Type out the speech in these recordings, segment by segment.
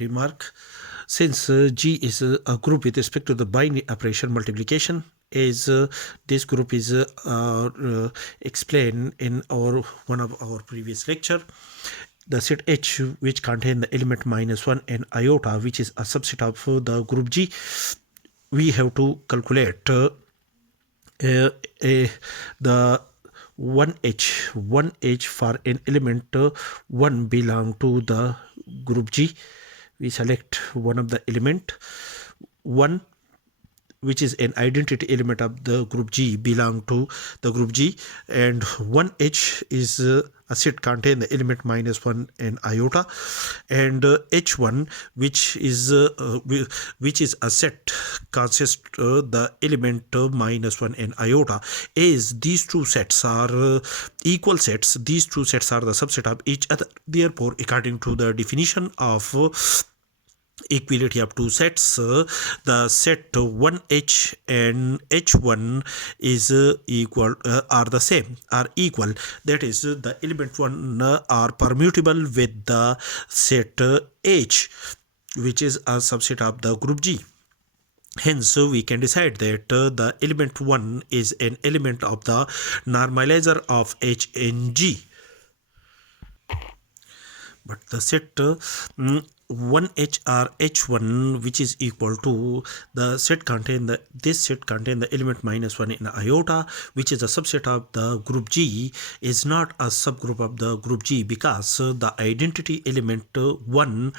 Remark. Since G is a group with respect to the binary operation multiplication, as this group is explained in one of our previous lecture, the set H which contain the element -1 and iota, which is a subset of the group G, we have to calculate the 1H for an element 1 belong to the group G. We select one of the element 1, which is an identity element of the group G, belong to the group G, and 1H is a set contain the element -1 and iota, and H1 which is a set consists the element -1 and iota. As these two sets are equal sets, these two sets are the subset of each other. Therefore, according to the definition of equality of two sets, the set 1H and H1 is equal, are the same, are equal. That is, the element 1 are permutable with the set H, which is a subset of the group G. Hence, we can decide that the element 1 is an element of the normalizer of H and G. But the set 1H or H1, which is equal to the set contain this set contain the element -1 in iota, which is a subset of the group G, is not a subgroup of the group G, because the identity element 1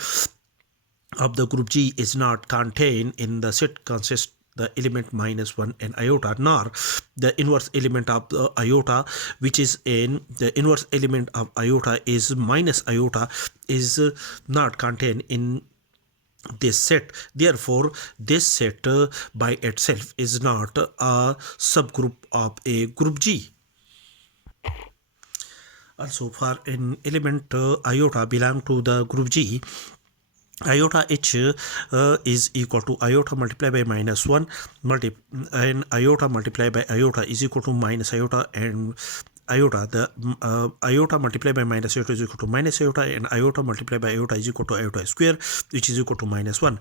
of the group G is not contained in the set consists the element -1 and iota, nor the inverse element of the iota, which is in the inverse element of iota is minus iota, is not contained in this set. Therefore, this set by itself is not a subgroup of a group G. Also, for an element iota belong to the group G, iota H is equal to iota multiplied by -1 and iota multiplied by iota is equal to minus iota, and iota, the iota multiplied by minus iota is equal to minus iota, and iota multiplied by iota is equal to iota square, which is equal to -1,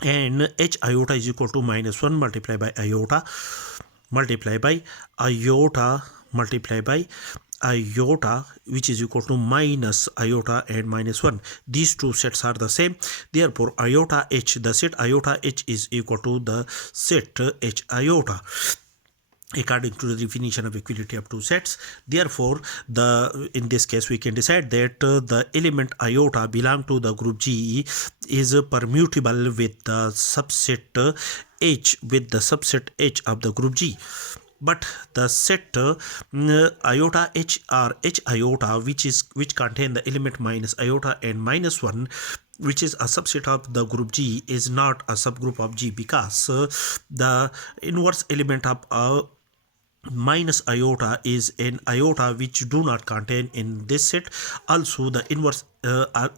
and H iota is equal to -1 multiplied by iota multiplied by iota multiplied by iota, which is equal to minus iota and -1. These two sets are the same. Therefore, iota H, the set iota H is equal to the set H iota, according to the definition of equality of two sets. Therefore, in this case we can decide that the element iota belong to the group G is permutable with the subset H, with the subset H of the group G. But the set iota H or H iota, which contain the element minus iota and -1, which is a subset of the group G, is not a subgroup of G, because the inverse element of minus iota is an iota which do not contain in this set. Also, the inverse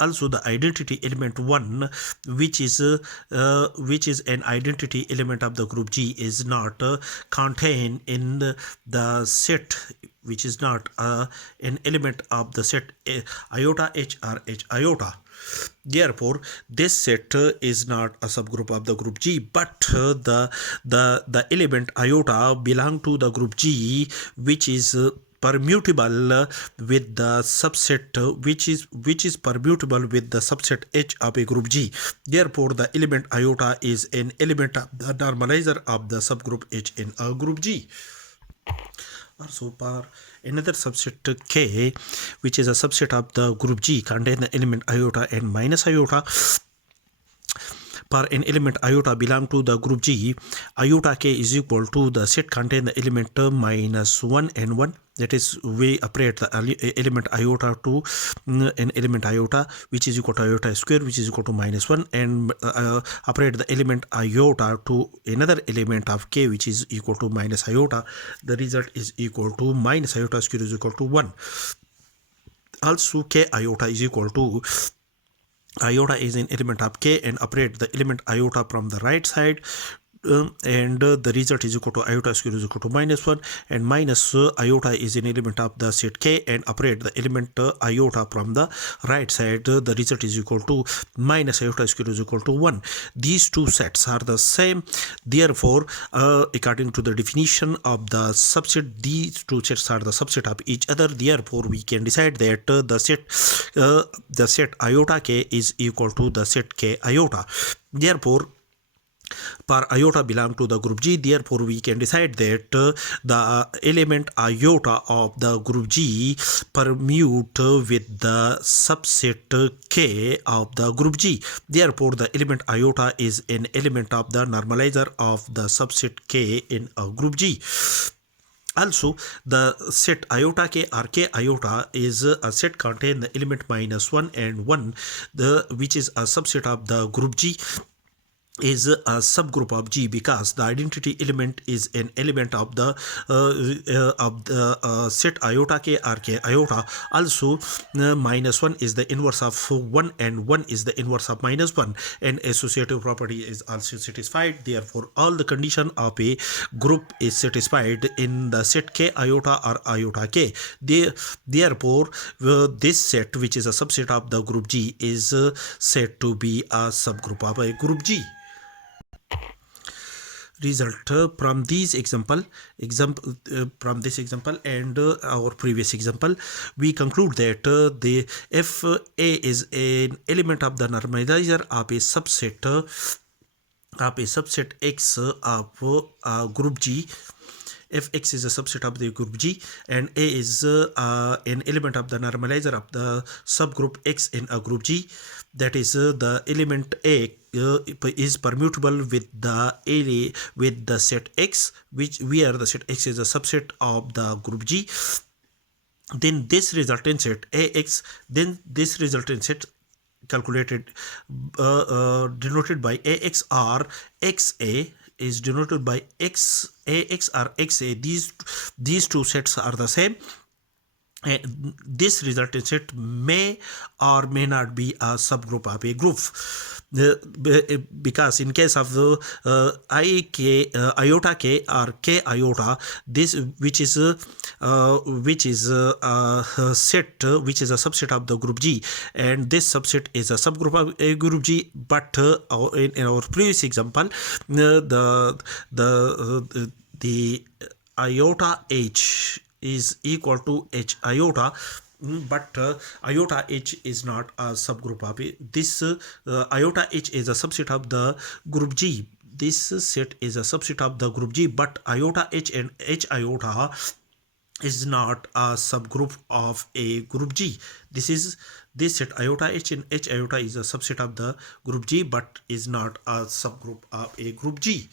also the identity element 1, which is an identity element of the group G, is not contained in the set, which is not an element of the set iota H or H iota. Therefore, this set is not a subgroup of the group G, but the element iota belong to the group G, which is permutable with the subset which is permutable with the subset H of a group G. Therefore, the element iota is an element of the normalizer of the subgroup H in a group G. Also, for another subset K, which is a subset of the group G, contain the element iota and minus iota. For an element iota belong to the group G, iota K is equal to the set contain the element -1 and 1. That is, we operate the element iota to an element iota, which is equal to iota square, which is equal to -1, and operate the element iota to another element of K, which is equal to minus iota. The result is equal to minus iota square is equal to 1. Also, K iota is equal to iota is an element of K, and operate the element iota from the right side the result is equal to iota square is equal to -1, and minus iota is an element of the set K, and operate the element iota from the right side. The result is equal to minus iota square is equal to 1. These two sets are the same. Therefore, according to the definition of the subset, these two sets are the subset of each other. Therefore, we can decide that the set iota K is equal to the set K iota. Therefore, per iota belong to the group G. Therefore, we can decide that the element iota of the group G permute with the subset K of the group G. Therefore, the element iota is an element of the normalizer of the subset K in a group G. Also, the set iota K or K iota is a set contain the element -1 and 1, which is a subset of the group G, is a subgroup of G, because the identity element is an element of the set iota K or K iota. Also, -1 is the inverse of 1 and 1 is the inverse of -1, and associative property is also satisfied. Therefore, all the condition of a group is satisfied in the set K iota or iota K. Therefore, this set, which is a subset of the group G, is said to be a subgroup of a group G. Result from this example and our previous example, we conclude that if A is an element of the normalizer of a subset X of group G, if X is a subset of the group G and A is an element of the normalizer of the subgroup X in a group G, that is the element A is permutable with the set X, where the set X is a subset of the group G, then this resultant set AX, then this resultant set calculated denoted by AX or XA is denoted by AX or XA. These two sets are the same. This resultant set may or may not be a subgroup of a group, because in case of the iota K or K iota, this which is a set which is a subset of the group G, and this subset is a subgroup of a group G. But in our previous example, the iota H is equal to H iota, but iota H is not a subgroup of it. This iota H is a subset of the group G. This set is a subset of the group G, but iota H and H iota is not a subgroup of a group G. This set iota H and H iota is a subset of the group G, but is not a subgroup of a group G.